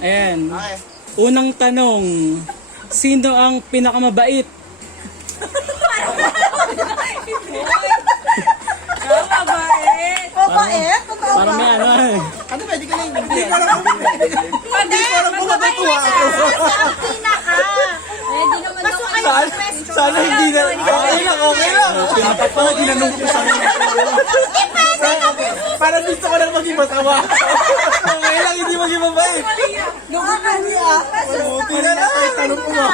Ayan. Okay. Unang tanong. Sino ang pinakamabait? Mabait. Mabait? Totoo Parang may ba? ano eh. Ano pwede ka na yung hindi ko alam kung matutuwa ako. Ang pinaka. Eh, di naman ako Sana hindi na. Okay lang, okay lang. Parang ginanong ko sa mga. Parang gusto ko lang maging masama. Okay lang, hindi maging mabait. Nakakali ah. Buti na lang. Tanong ko ba?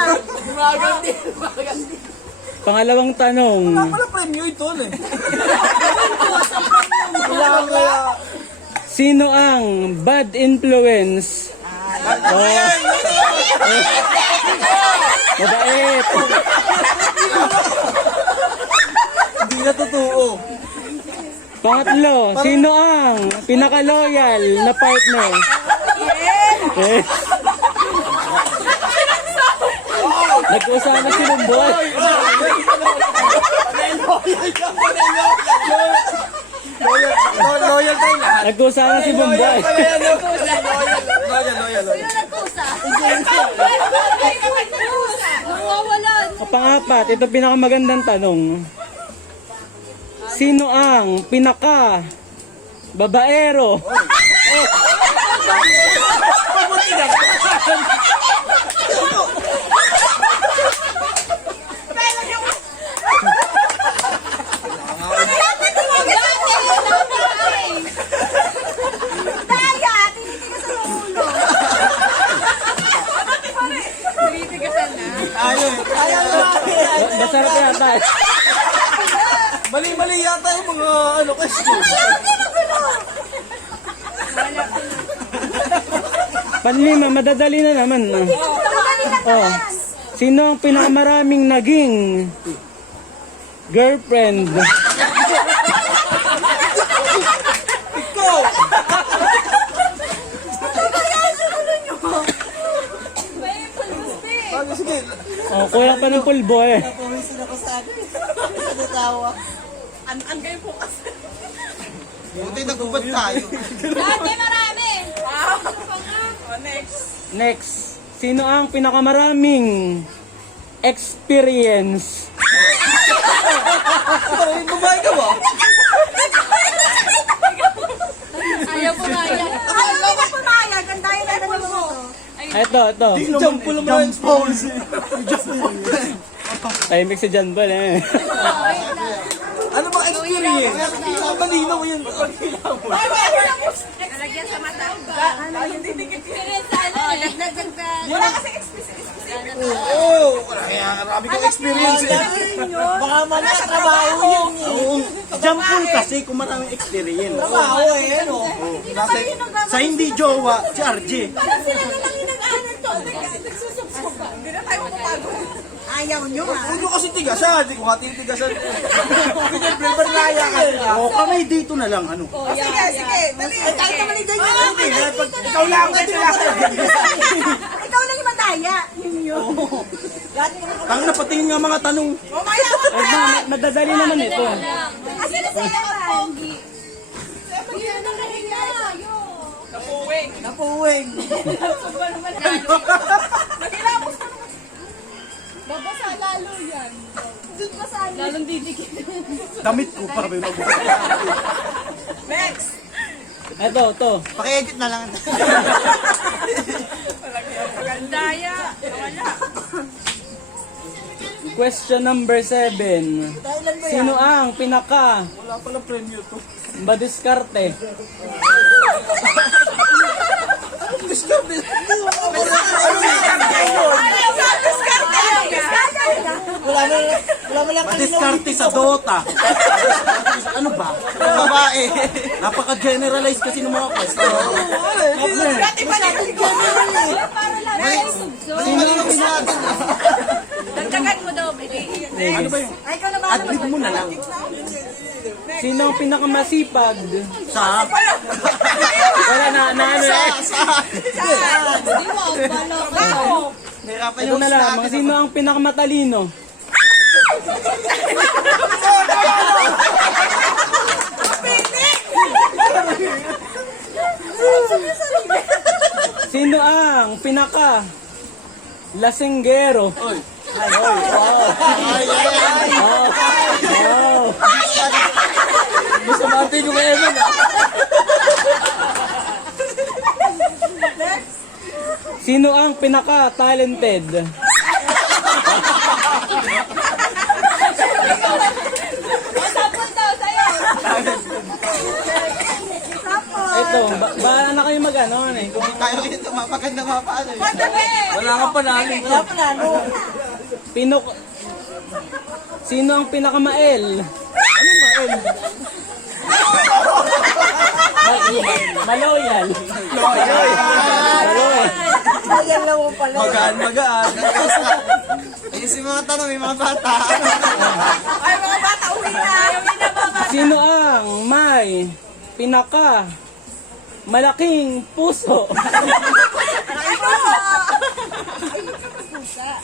Pangalawang tanong. Wala pala premyo ito eh. Wala. Sino ang bad influence? Mabait. Hindi na totoo. Pangatlo, sino ang pinaka-loyal na partner? Eh. Nag-usama si Lumboy. Loyal tayo lahat. Nag-usama si Bombay. Loyal. nawawala. Pang-apat, ito pinakamagandang tanong. Sino ang pinaka babaero? Daya, tinitigas sa ulo. Tinitigasan na. Ayaw. Masarap yata eh. Mali-mali yata yung mga question. Panlima, madadali na naman. No? Oh. Sino ang pinakamaraming naging girlfriend? Ikaw! May pulbuste. Sige. Oh, kulang pa ng pulbo eh. Napawisin ako sa akin. Natawa. Ang gayon po kasi. Buti nagubad tayo. Dati marami. Wow. Next. Next, sino ang pinakamaraming experience? Parang babae ka ba? Ayaw po kaya. Ay, hindi na pumayag. Ang daya na naman mo. Ito. Jump po naman yung balls. Tahimik si John Ball eh. Ano ba experience? Malinaw yun. Nalagyan sa mata. Experience sa ano eh. Wala kasi explicit. Oo. Kaya marami kong experience eh. Baka mali sa trabaho yun eh. Jump pool kasi kung maraming experience. Trabaho eh. Ano? Sa hindi jowa, si RJ. Parang sila na lang yung nag-aanan to. Nagsusubsob ba? Hindi na tayo mapapagod. Ayaw nyo ha. Huwag nyo kasi tigasan. Hindi ko nga tinitigasan. Pinag-prefer na yan kasi. O kami dito na lang, ano. Sige. Dali. Kahit naman yung Ikaw lang. Ikaw lang yung madaya. Yun yun. Tang napatingin nga mga tanong. Mamaya ko Eh, madadali naman ito. Kasi na sila naman. Napuwing. Babasa lalo yan. Doon pa sa ano. Lalong didikit. Damit ko para may mag- Next. Ito. Paki-edit na lang. Daya. Wala. Question number 7. Sino ang pinaka Wala pala premyo to. madiskarte? Wala mo lang Diskarte sa Dota. Ano ba? Babae. Napaka-generalize kasi ng mga question. Malinaw sa atin. Dagdagan mo daw, baby. Ano ba yun? Ay, ikaw na ba? Adlib mo na lang. Sino ang pinakamasipag? Sa Wala na ano eh. Nahirapan Ito yung na lang, mga sino ang pinakamatalino? Sino ang pinaka lasinggero? Oy. Oh. Masama tingin ko kay Evan ah. Sino ang pinaka talented? Sapol daw sa'yo. Ito, bahala na kayo mag-ano eh. Kung Kaya ko ito, mapaganda mapaano eh. Wala kang panalo. Pinok... Sino ang pinakamael? Maloyal. Maloyal. Ayan lang mo pala. Magaan. Ayun yung mga tanong, may mga bata. Ay, mga bata, uwi na. Sino ang may pinaka malaking puso?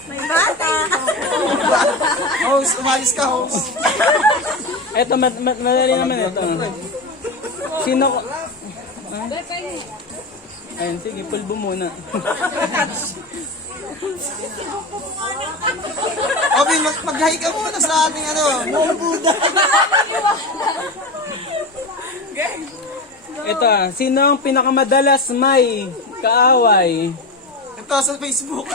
May bata. Host, umalis ka, host. Ito, madali naman ito. Sino... Ayun, sige, pulbo muna. Obi, mag-hi ka muna sa ating ano, buong Buddha. Ito sino ang pinakamadalas may kaaway? Ito sa Facebook.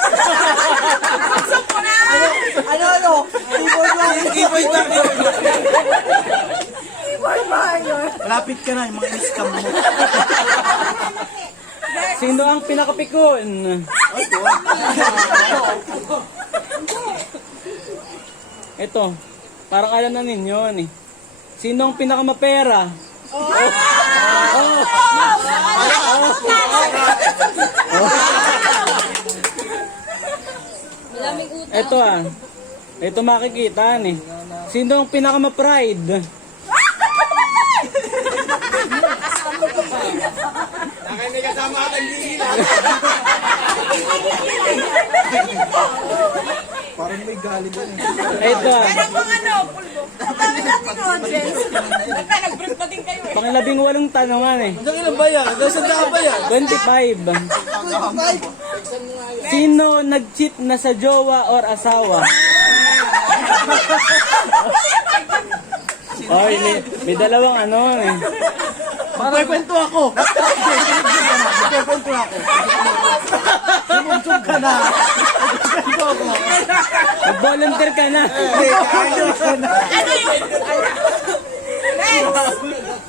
Ano? Keyboard ba? Keyboard na. Keyboard ba yun? Lapit ka na, yung mga scam mo. Sino ang pinakapikon? Ito, parang alam na ninyo eh. Sino ang pinakamapera? Malamig utang. Ito ito makikita eh. Sino ang pinakama-pride? May kasama ka tanggilan. Parang may galit yan. Ito Ang mga ano, pulbo. Ang dami natin audience. Nag-break na din kayo eh. pang 18 tanongan eh. Hanggang ilan ba yan? Hanggang saan ba yan? 25. Sino nag-cheat na sa jowa or asawa? Oy, may dalawang ano eh. Magkwento ako. Magkwento ako. Sumunsog ka na. Magkwento ako. Mag-volunteer ka na.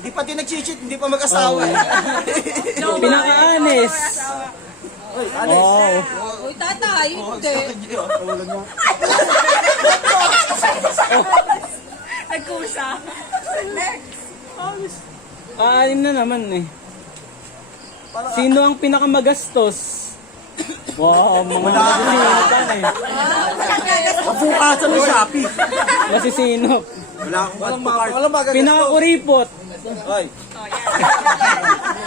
Di pa din nag-cheat, hindi pa mag-asawa. Pinaka-anis. Oh. Uy, tatay, hindi. Nagkusa. Next. Aanin na naman eh. Sino ang pinakamagastos? Wow, mga masisinop yan eh. Kabukasan ng Shopee. Masisinop. Wala akong Walang advocard. magagastos. Pinakakuripot. Ay.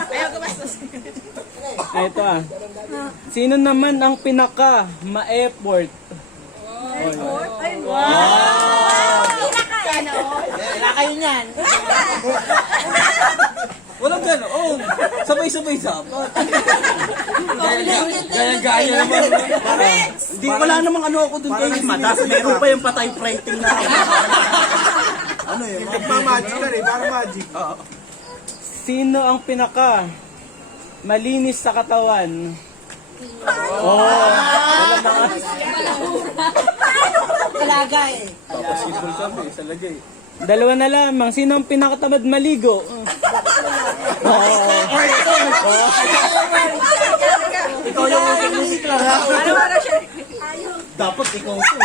Ayaw gumastos. Ito Sino naman ang pinaka ma-effort? Ay, wow. Wala kayo niyan. Walang ganoon. Sabay-sabay dapat. Gaya-gaya naman. Hindi, wala namang ano ako dun kay Madas. Meron pa yung patay rating na. Ano yun? Magic ka rin, parang magic. Oo. Sino ang pinaka malinis sa katawan? Oh, wala na nga. Talaga eh. Basketball kami sa lagay. Dalawa na lamang. Sino ang pinakatamad maligo? Ikaw yung music lang ha? Ano para siya? Dapat ikaw ito.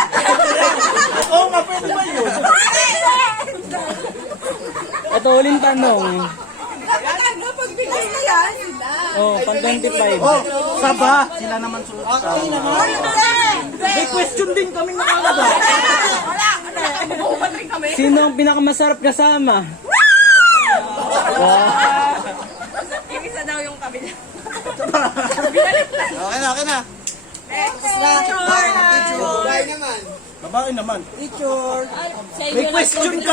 Oo nga, pwede ba yun? Ito uling tanong. Dapat ano, pagbigay na yan. Oh, pang 25. Oh, Saba. Sila naman sulat. May question din kami nakalaga. Wala. Mabuhuban rin kami. Sino ang pinakamasarap kasama? Yung isa daw yung kabila. Okay na. Next. Picture. Babae naman. Sa inyo May lang question ka.